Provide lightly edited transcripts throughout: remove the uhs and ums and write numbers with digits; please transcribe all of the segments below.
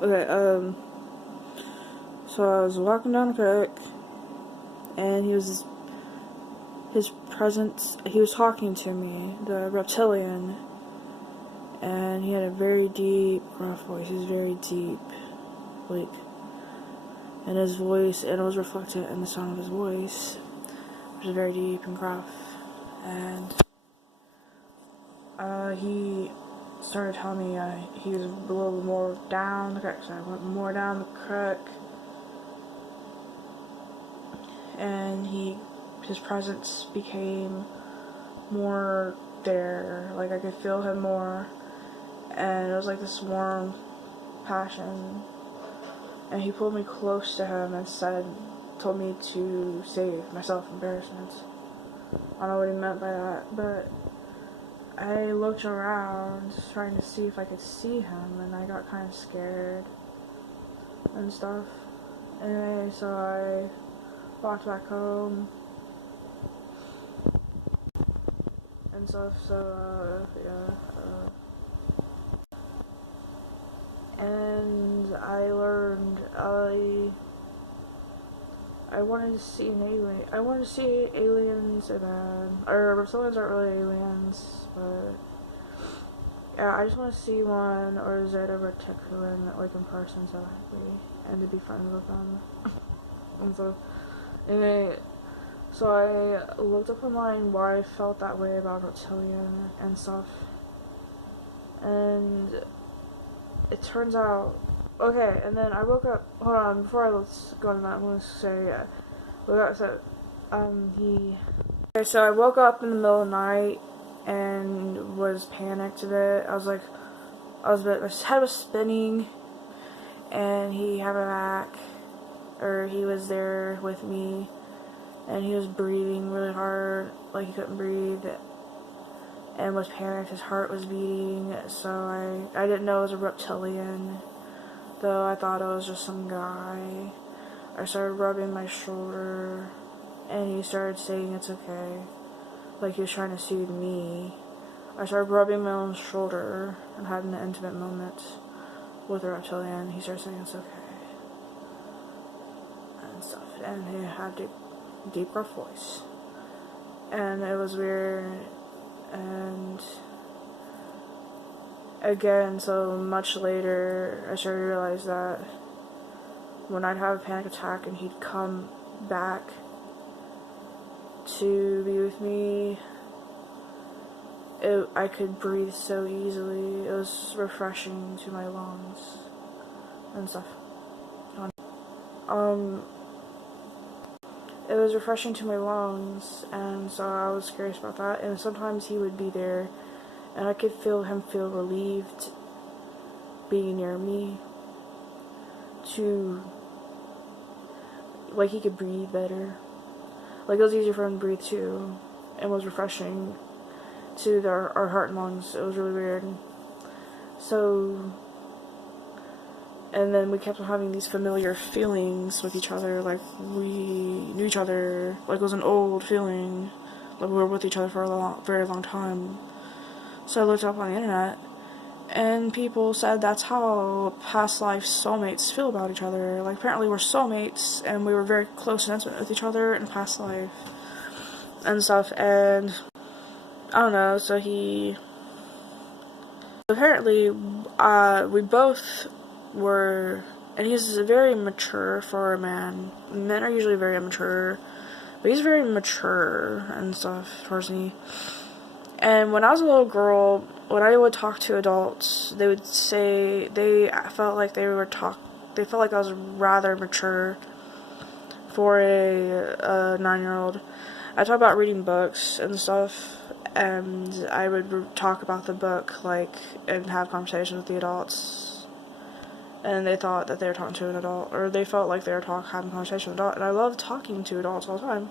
Okay, so I was walking down the creek, and his presence, he was talking to me, the reptilian, and he had a very deep, gruff voice. He was very deep, like, in his voice, and it was reflected in the sound of his voice, which was very deep and gruff. And he started telling me he was a little more down the creek, so I went more down the creek, and his presence became more there, like I could feel him more, and it was like this warm passion, and he pulled me close to him and told me to save myself from embarrassment. I don't know what he meant by that, but I looked around trying to see if I could see him, and I got kind of scared and stuff. Anyway, so I walked back home and stuff, so, yeah, and I learned I wanted to see an alien. I wanted to see aliens, or reptilians aren't really aliens, but yeah, I just want to see one, or is it a reticulan, like in person, so and to be friends with them. And so, anyway, so I looked up online why I felt that way about reptilian and stuff, and it turns out, okay, and then I woke up, hold on, before I go into that, I'm going to say, so I woke up in the middle of the night, and was panicked a bit. My head was spinning, and he had my back, or he was there with me, and he was breathing really hard, like he couldn't breathe, and was panicked. His heart was beating, so I didn't know it was a reptilian, though I thought it was just some guy. I started rubbing my shoulder, and he started saying it's okay, like he was trying to soothe me. I started rubbing my own shoulder and had an intimate moment with the reptilian. He started saying it's okay and stuff, and he had a deep gruff voice, and it was weird. And again, so much later, I started to realize that when I'd have a panic attack and he'd come back to be with me, I could breathe so easily. It was refreshing to my lungs and stuff. It was refreshing to my lungs, and so I was curious about that. And sometimes he would be there, and I could feel him feel relieved being near me, like he could breathe better. Like it was easier for him to breathe too, and was refreshing to our heart and lungs. It was really weird. So, and then we kept on having these familiar feelings with each other, like we knew each other, like it was an old feeling, like we were with each other for a very long time. So I looked up on the internet, and people said that's how past life soulmates feel about each other. Like apparently we're soulmates, and we were very close and intimate with each other in past life and stuff. And I don't know. So apparently we both were, and he's very mature for a man. Men are usually very immature, but he's very mature and stuff towards me. And when I was a little girl, when I would talk to adults, they would say they felt like they felt like I was rather mature for a 9-year-old. I talk about reading books and stuff, and I would talk about the book, like, and have conversations with the adults, and they thought that they were talking to an adult, or they felt like they were having a conversation with an adult, and I love talking to adults all the time,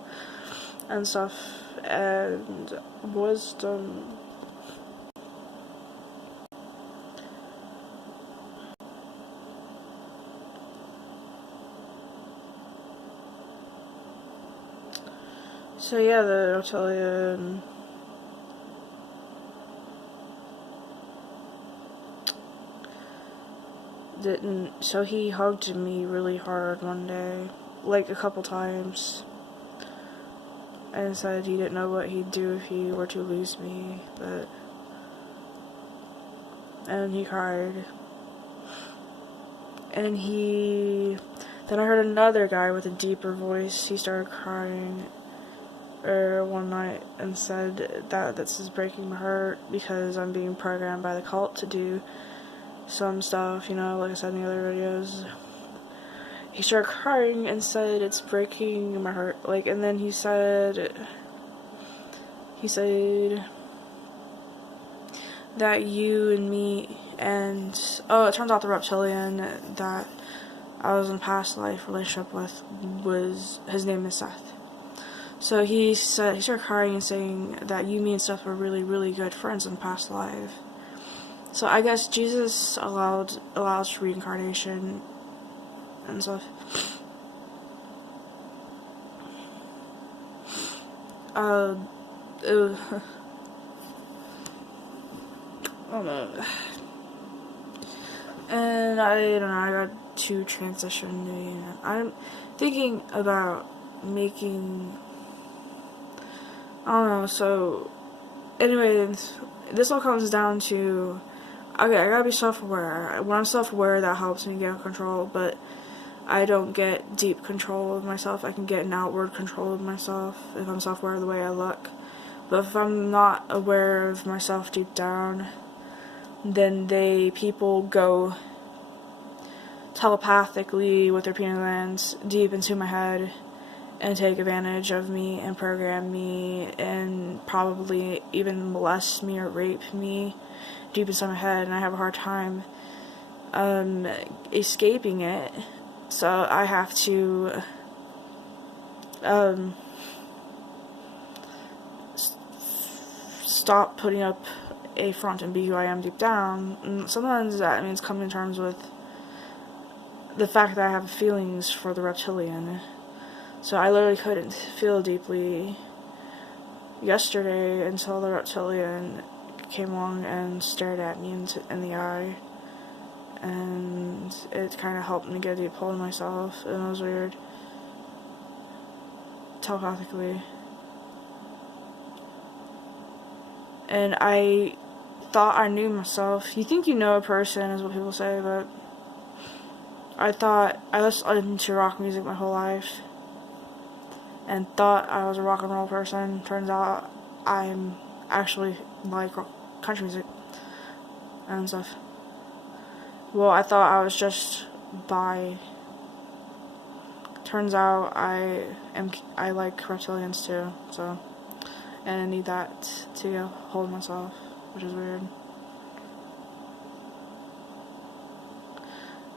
and stuff, and wisdom. So yeah, the reptilian. didn't, so he hugged me really hard one day, like a couple times, and said he didn't know what he'd do if he were to lose me, and he cried. And then I heard another guy with a deeper voice, he started crying one night and said that this is breaking my heart because I'm being programmed by the cult to do some stuff, like I said in the other videos. He started crying and said it's breaking my heart, and then he said that you and me and, it turns out the reptilian that I was in a past life relationship with his name is Seth. So he started crying and saying that you, me, and Seth were really, really good friends in past life. So I guess Jesus allows reincarnation and stuff. I don't know. And I don't know, I got to transition. I'm thinking about making, I don't know, so anyways, this all comes down to, okay, I gotta be self-aware. When I'm self-aware, that helps me get control, but I don't get deep control of myself. I can get an outward control of myself if I'm self-aware of the way I look. But if I'm not aware of myself deep down, then people go telepathically with their pineal glands deep into my head and take advantage of me and program me and probably even molest me or rape me deep inside my head, and I have a hard time escaping it. So I have to stop putting up a front and be who I am deep down. And sometimes that means coming to terms with the fact that I have feelings for the reptilian. So I literally couldn't feel deeply yesterday until the reptilian came along and stared at me in the eye. And it kind of helped me get a deep hold of myself. And it was weird. Telepathically. And I thought I knew myself. You think you know a person, is what people say, but I thought I listened to rock music my whole life and thought I was a rock and roll person. Turns out I'm actually like country music and stuff. Well, I thought I was just bi. Turns out I like reptilians too, so, and I need that to hold myself, which is weird.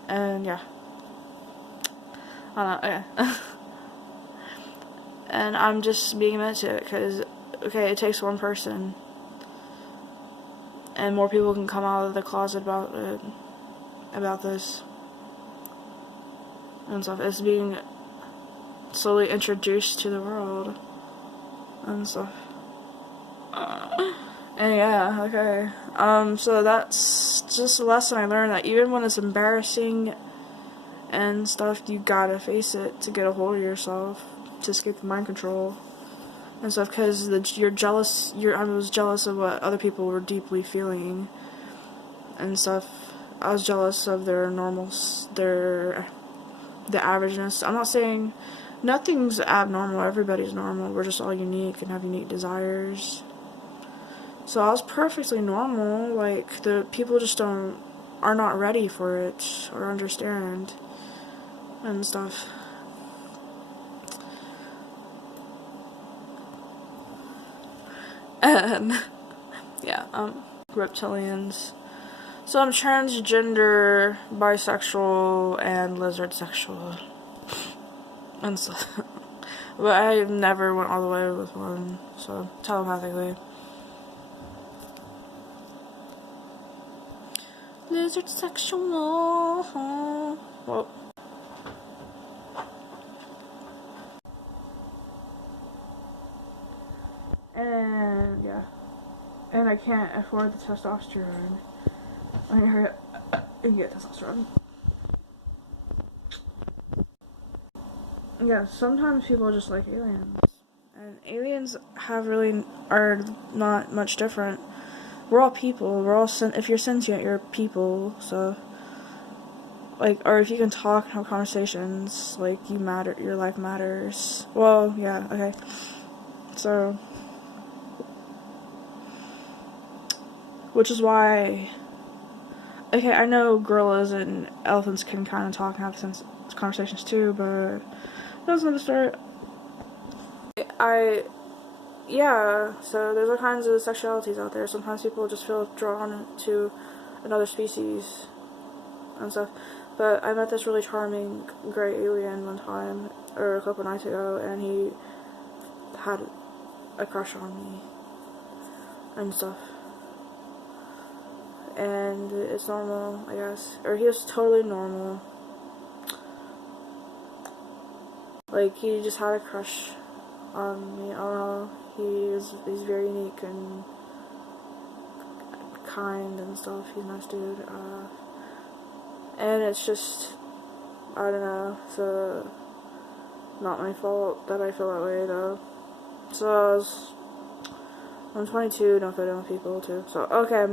And yeah, I don't know, okay. And I'm just being admitted to it because, okay, it takes one person, and more people can come out of the closet about this and stuff. It's being slowly introduced to the world and stuff. And yeah, okay. So that's just a lesson I learned, that even when it's embarrassing and stuff, you gotta face it to get a hold of yourself, to escape the mind control and stuff, because you're jealous. I was jealous of what other people were deeply feeling and stuff. I was jealous of their the averageness. I'm not saying nothing's abnormal. Everybody's normal. We're just all unique and have unique desires. So I was perfectly normal. Like, the people just are not ready for it or understand and stuff. And yeah, reptilians. So I'm transgender, bisexual, and lizard sexual. And so, but I never went all the way with one, so telepathically. Lizard sexual. Well. And yeah. And I can't afford the testosterone. I mean, hurry up and get testosterone. yeah, sometimes people just like aliens. And aliens are not much different. We're all people. If you're sentient, you're people. So, like, or if you can talk and have conversations, like, you matter. Your life matters. Well, yeah, okay. So, which is why. Okay, I know gorillas and elephants can kind of talk and have conversations too, but that's another story. Yeah, so there's all kinds of sexualities out there. Sometimes people just feel drawn to another species and stuff. But I met this really charming gray alien one time, or a couple nights ago, and he had a crush on me and stuff. And it's normal, I guess. Or he was totally normal. Like, he just had a crush on me. I don't know. He's very unique and kind and stuff. He's a nice dude. And it's just, I don't know, so not my fault that I feel that way though. So I'm 22, don't fit in with people too. So okay,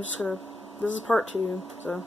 this is part 2, so.